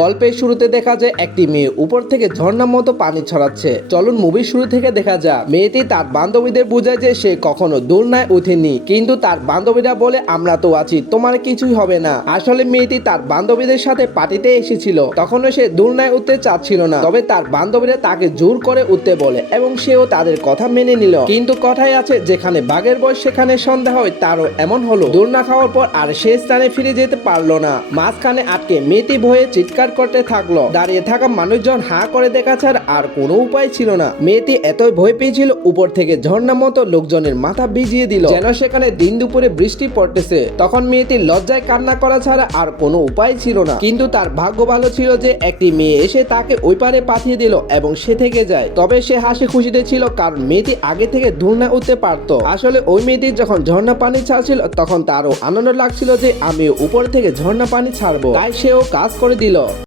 গল্পের শুরুতে দেখা যায় একটি মেয়ে উপর থেকে ঝর্ণার মতো পানি ছড়াচ্ছে। চলুন মুভির শুরু থেকে দেখা যাক। মেয়েটি তার বান্ধবীদের বোঝায় যে সে কখনো দোলনায় ওঠেনি, কিন্তু তার বান্ধবীরা বলে আমরা তো আছি, তোমার কিছুই হবে না। আসলে মেয়েটি তার বান্ধবীদের সাথে পার্টিতে এসেছিল, তখনও সে দোলনায় উঠতে চাচ্ছিল না, তবে তার বান্ধবীরা তাকে জোর করে উঠতে বলে এবং সেও তাদের কথা মেনে নিল। কিন্তু কথাই আছে, যেখানে বাঘের বয়স সেখানে সন্ধ্যা হয়, তারও এমন হলো। দোলনা খাওয়ার পর আর সে স্থানে ফিরে যেতে পারলো না। মাঝখানে আটকে মেয়েটি ভয়ে চিৎকার করতে থাকলো। দাঁড়িয়ে থাকা মানুষজন হাঁ করে দেখা ছাড়া আর কোনো উপায় ছিল না। মেয়েটি এতই ভয় পেয়েছিল, উপর থেকে ঝর্ণার মতো লোকজনের মাথা ভিজিয়ে দিল, যেন সেখানে দিন দুপুরে বৃষ্টি পড়তেছে। তখন মেয়েটি লজ্জায় কান্না করা ছাড়া আর কোনো উপায় ছিল না। কিন্তু তার ভাগ্য ভালো ছিল যে একটি মেয়ে এসে তাকে ওই পারে পাঠিয়ে দিল এবং সে থেকে যায়। তবে সে হাসি খুশিতে ছিল, কারণ মেয়েটি আগে থেকে দোলনা উঠতে পারতো। আসলে ওই মেয়েটি যখন ঝর্ণা পানি ছাড়ছিল তখন তারও আনন্দ লাগছিল যে আমি উপর থেকে ঝর্ণা পানি ছাড়বো, তাই সেও কাজ করে দিল।